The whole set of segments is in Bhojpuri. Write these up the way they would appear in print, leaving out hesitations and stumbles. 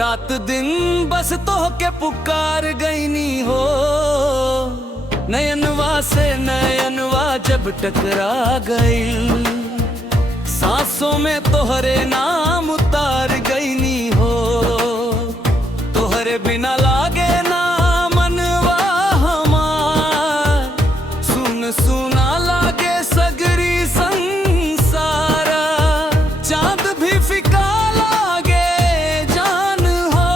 रात दिन बस तोहके पुकार गईनी हो। नयनवा से नयनवा जब टकरा गई, सांसों में तोहरे नाम उतार गईनी हो। तोहरे बिना लागे ना मनवा हमार, सुन सुना लागे सगरी संसारा। चांद भी फिका लागे जान हो,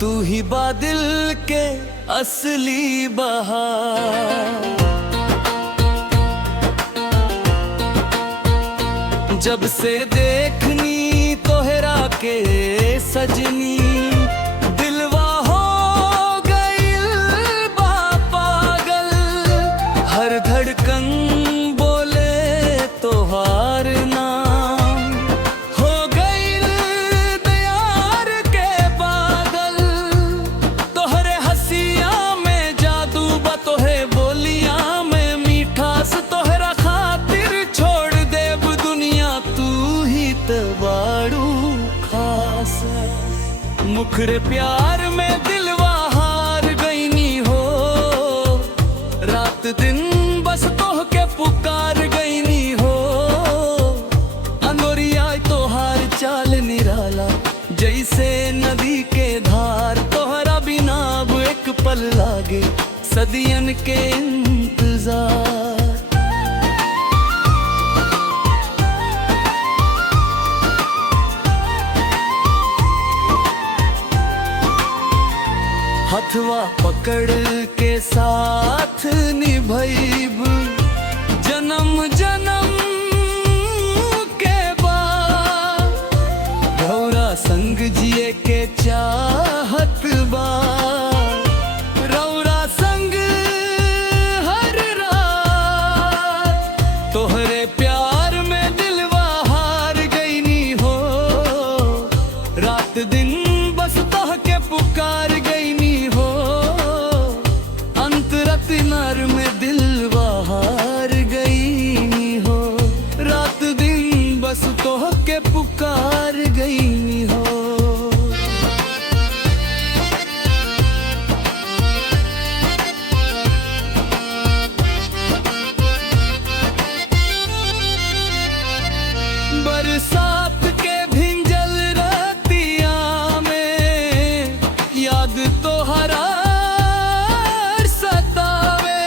तू ही बादल के असली बहार। जब से देखनी तोहरा के सजनी, दिलवा हो गइल बा पागल। हर धड़कन बोले तोहार नाम, हो गइल दयार के बादल। तोहरे हंसिया में जादू बा, तोहे बोलिया में मीठास। तोहरा खातिर छोड़ देब दुनिया, तू ही तबाड़ू खास। मुखरे प्यार में दिलवा हार गईनी हो। रात दिन बस तोहके पुकार गईनी हो। अंगोरिया तोहार चाल निराला, जैसे नदी के धार। तोहरा बिना अब एक पल लागे सदियन के इंतजार। हथवा पकड़ के साथ निभैब, जन्म जन्म के बाद। रौरा संग जिए के चाहत बा, रौरा संग हर रात। तोहरे प्यार में दिलवा हार गईनी हो। रात दिन बस तोहके पुकार गईनी हो। अंतरत नर में दिलवा हार गईनी हो। रात दिन बस तोहके पुकार गईनी हो। बरसात के भिंजल रतिया में याद तोहरा सतावे।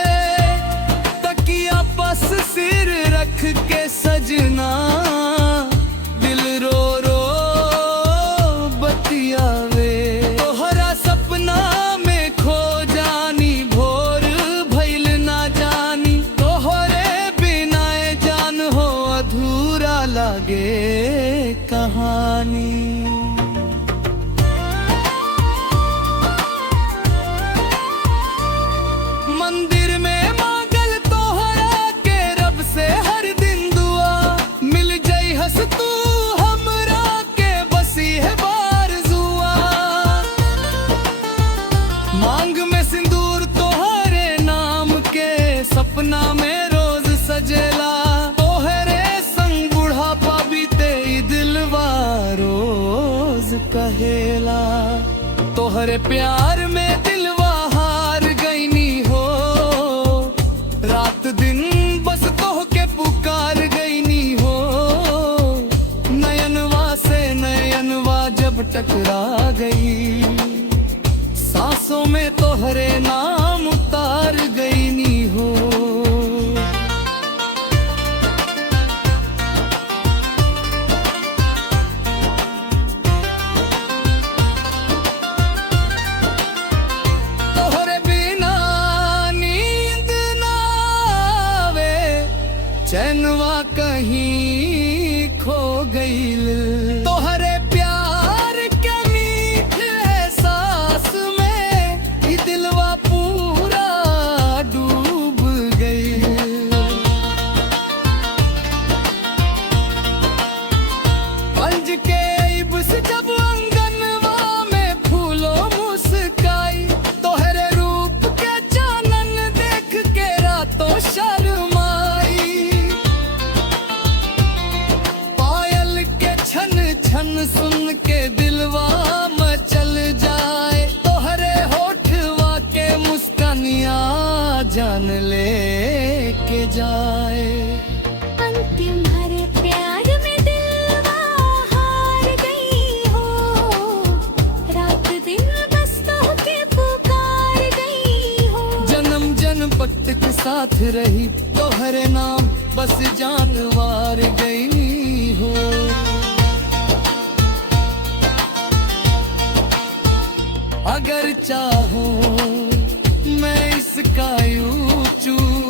तकिया पस सिर रख के सजना, दिल रो रो बतियावे। तोहरा सपना में खो जानी, भोर भइल ना जानी। तोहरे बिना जान हो अधूरा लागे कहानी। मंदिर में मांगल तोहरा के रब से हर दिन दुआ। मिल जाई हंस तू हमरा के, बसी है बारजुआ। मांग में सिंदूर तोहरे नाम के, सपना में रोज सजेला। तोहरे संग बुढ़ापा बीते दिलवा रोज कहेला। तोहरे प्यार में दिलवा हार गईनी हो। रात दिन बस तोहके पुकार गईनी हो। नयनवा से नयनवा जब टकरा गई, सांसों में तोहरे नाम उतार गईनी हो। तोहरे बिना नींद ना आवे, चैनवा कहीं खो गईल। तोहरे प्यार के मीठ एहसास में ई दिलवा पूरा डूब गईल। पंज के इब से जब अंगनवा में फूलो मुस्काई। तोहरे रूप के चानन देख के रातों शर्माई। पायल के धन सुन के दिलवा मचल जाए, तोहरे होठवा के मुस्कानिया जान ले के जाए। अंतिम हरे प्यार में दिलवा हार गई हो, रात दिन बस तो के पुकार गई हो। जन्म जन्म पक्त के साथ रही, तोहरे नाम बस जानवार गई हो। अगर चाहो मैं इसका यूं चूर